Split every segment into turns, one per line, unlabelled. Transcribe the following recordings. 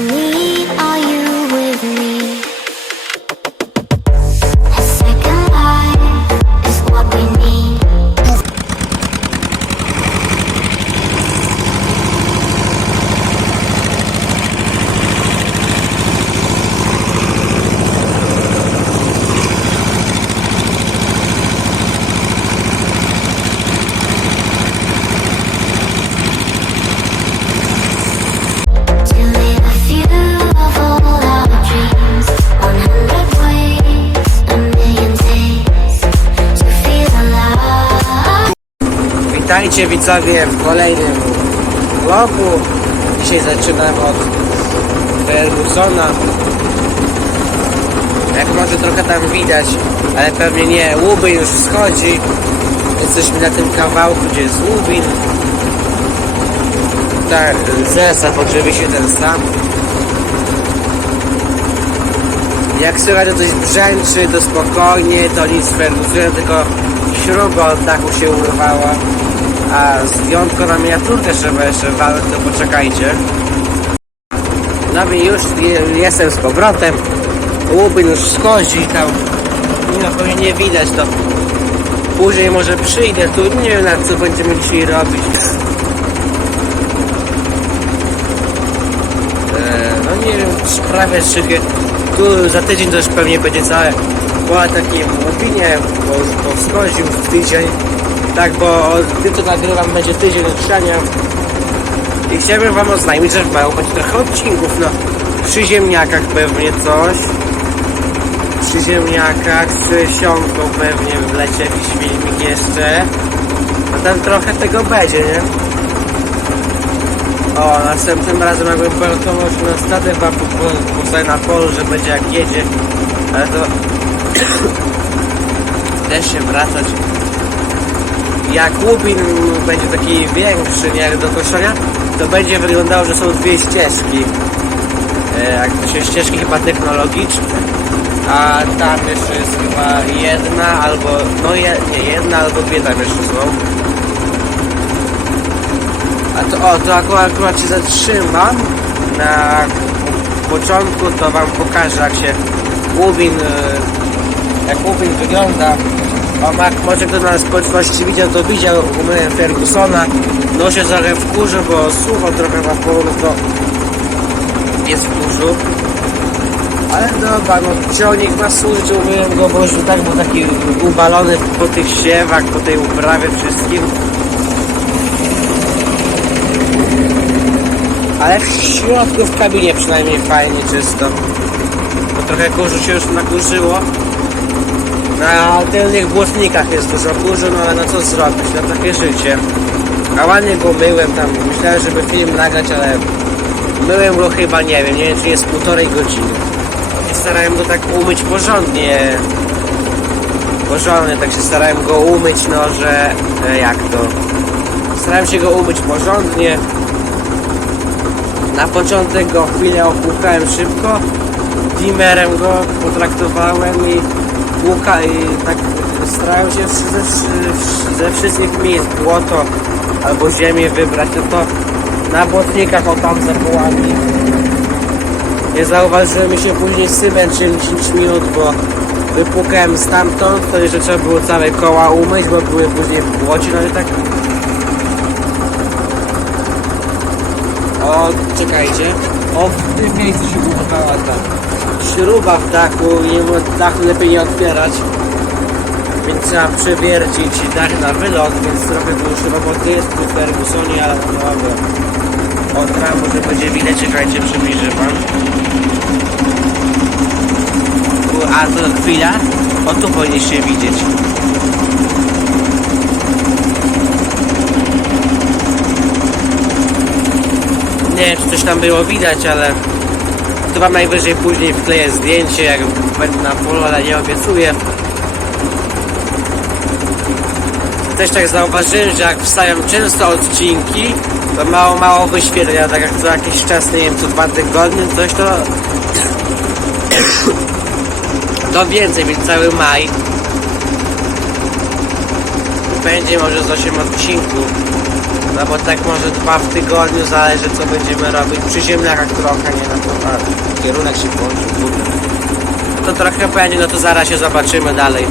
need. Are you with me?
Witajcie widzowie w kolejnym vlogu. Dzisiaj zaczynam od Fergusona. Jak może trochę tam widać, ale pewnie nie, Łubin już wschodzi. Jesteśmy na tym kawałku, gdzie jest Łubin. Tak, zestaw oczywiście ten sam. Jak słychać, coś brzęczy, to spokojnie, to nic z tylko śruba od dachu się urwała. A zdjątko na miniaturkę trzeba jeszcze walnąć, to poczekajcie. No i już je- jestem z powrotem. Łubin już schodzi tam. No pewnie nie widać to. Później może przyjdę tu, nie wiem na co będziemy dzisiaj robić. Eee, no nie wiem, sprawę szykę. Tu za tydzień to już pewnie będzie całe po takim łupinie, bo już powschodził w tydzień. Tak, bo gdy to nagrywam będzie tydzień odszania. I chciałbym wam oznajmić, że mają być trochę odcinków, no przy ziemniakach pewnie coś. Przy ziemniakach, z siątką pewnie wlecie jakiś filmik jeszcze. No tam trochę tego będzie, nie? O, następnym razem jakbym pracował na statek, postawię na polu, że będzie jak jedzie, ale to też się wracać. Jak łubin będzie taki większy, nie jak do koszenia, to będzie wyglądało, że są dwie ścieżki. E, Jak to się ścieżki chyba technologiczne, a tam jeszcze jest chyba jedna albo, no je, nie, jedna albo dwie tam jeszcze są. A to, o, to akurat, akurat się zatrzymam na początku, to wam pokażę jak się łubin, e, jak łubin wygląda. O, Mark, może kto na społeczności widział, to widział, umyłem Fergusona. No się trochę wkurzy, bo sucho trochę na polu, to jest w kurzu. Ale dobra, no ciągnik ma służyć, umyłem go, bo już tak był taki ubalony po tych siewach, po tej uprawie wszystkim. Ale w środku w kabinie przynajmniej fajnie czysto. Bo trochę kurzu się już nakurzyło. Na tylnych błotnikach jest dużo kurzu, no ale no co zrobić, no takie życie. A ładnie go myłem tam, myślałem, żeby film nagrać, ale myłem go chyba, nie wiem, nie wiem czy jest półtorej godziny. I starałem go tak umyć porządnie. Porządnie, tak się starałem go umyć, no że... e, jak to? Starałem się go umyć porządnie. Na początek go chwilę opłukałem szybko, dimerem go potraktowałem i łuka i tak starałem się ze, ze, wszystkich miejsc błoto albo ziemię wybrać, no to na błotnikach o tam za połami. Nie zauważyłem się później sypem czyli 10 minut, bo wypłukałem stamtąd, to jeszcze trzeba było całe koła umyć, bo były później w błocie, no i tak O, czekajcie. O, w tym miejscu się urwała ta śruba w dachu i dachu lepiej nie otwierać. Więc trzeba przewiercić dach na wylot, więc trochę było już roboty jest tu w Fergusonie, ale no dobra. O, teraz może będzie widać, czekajcie, przybliżę wam. A, to chwila. O, tu powinniście widzieć. Nie wiem, czy coś tam było widać, ale wam najwyżej później wkleję zdjęcie, jak będę na polu, ale nie obiecuję. Też tak zauważyłem, że jak wstają często odcinki,
to mało, mało wyświetlenia, tak jak co jakiś czas, nie wiem, co dwa tygodnie, coś to... To więcej, więc cały maj będzie może z 8 odcinków. No bo tak może dwa w tygodniu, zależy co będziemy robić. Przy ziemniakach trochę, nie na to, a kierunek się kurde. No to trochę będzie, no to zaraz się zobaczymy dalej.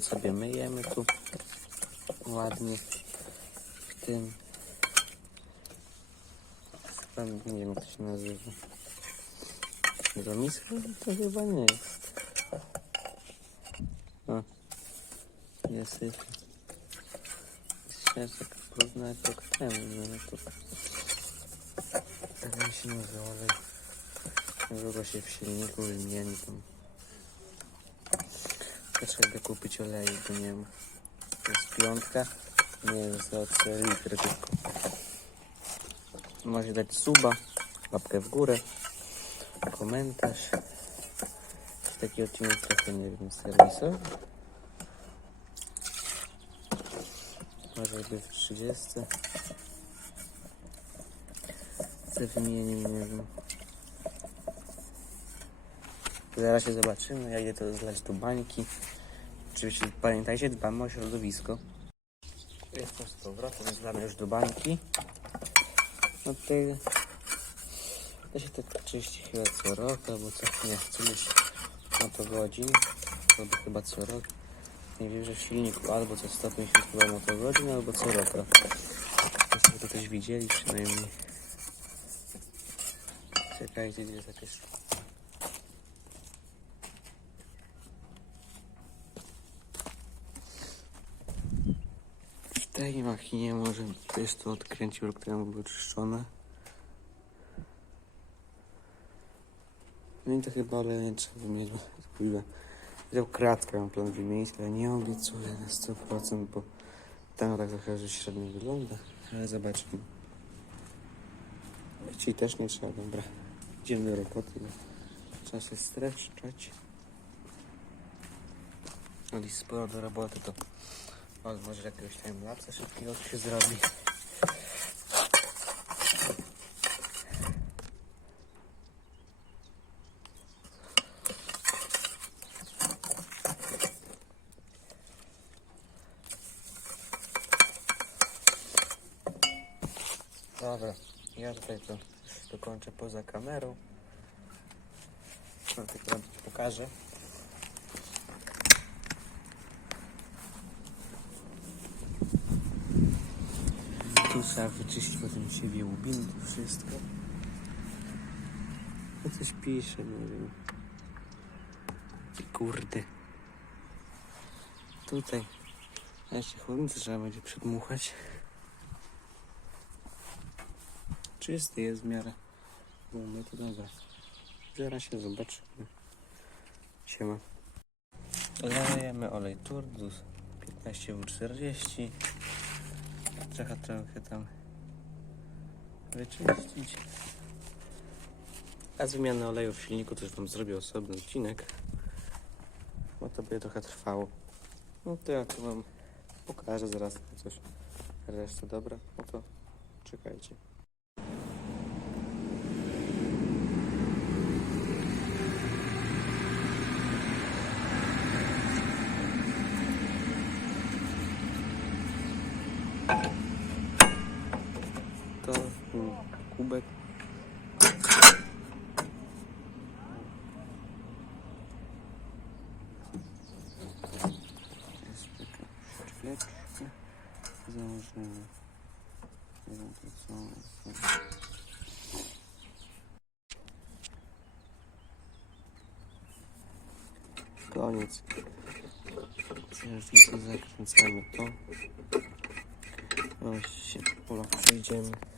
Więc sobie myjemy tu ładnie w tym. Nie wiem jak to się nazywa. Domisko? To chyba nie jest. O. Jest jeszcze. Taka brudna jak okrem, no to. Tak jak się nazywa, olej. Nazywa się w silniku wymieni tam. To trzeba kupić oleju, bo nie ma. To jest piątka. Nie za co litry tylko. Możecie dać suba, łapkę w górę, komentarz. Taki odcinek trochę, nie wiem, serwisowy. Może by w 30. Ze wymienieniem, nie wiem. Zaraz się zobaczymy. Ja idę to zlać do bańki. Oczywiście pamiętajcie, dbamy o środowisko. Jestem z powrotem, zlamy już do bańki. No tutaj to się tak czyści chyba co roku, albo co nie, co już na to godzin, albo chyba co rok. Nie wiem, że w silniku albo co 150 chyba na to godzin, albo co roku. Żebyście to też widzieli przynajmniej. Czekajcie, gdzie jest tej machinie może też to odkręcił, rok temu było czyszczone. No i to chyba, ale trzeba wymienić, ile. Wziął kratkę, mam plan wymienić, ale nie obiecuję na 100%, bo tam tak trochę że średnio wygląda, ale zobaczymy. Ci też nie trzeba, dobra. Idziemy do roboty, bo trzeba się streszczać. Oli sporo do roboty, to o, może jakiegoś timelapsa szybkiego tu się zrobi. Dobra, ja tutaj to dokończę poza kamerą. No, tylko wam pokażę. Tu trzeba wyczyścić potem siebie łubin, wszystko. No coś pisze, nie wiem. Kurde. Tutaj. A jeszcze chłodnicę trzeba będzie przedmuchać. Czysty jest w miarę. No to dobra. Zaraz się zobaczymy. Siema. Lejemy olej Turdus 15W40. Trzeba trochę tam wyczyścić. A z wymiany oleju w silniku też Wam zrobię osobny odcinek. Bo to by trochę trwało. No to ja tu Wam pokażę zaraz coś. Reszta dobra. No to czekajcie. To mm, kubek. Jest taka szweczka. Założymy. Nie wiem to co. Koniec. Księżnicy zakręcamy to. Właśnie się pola przejdziemy.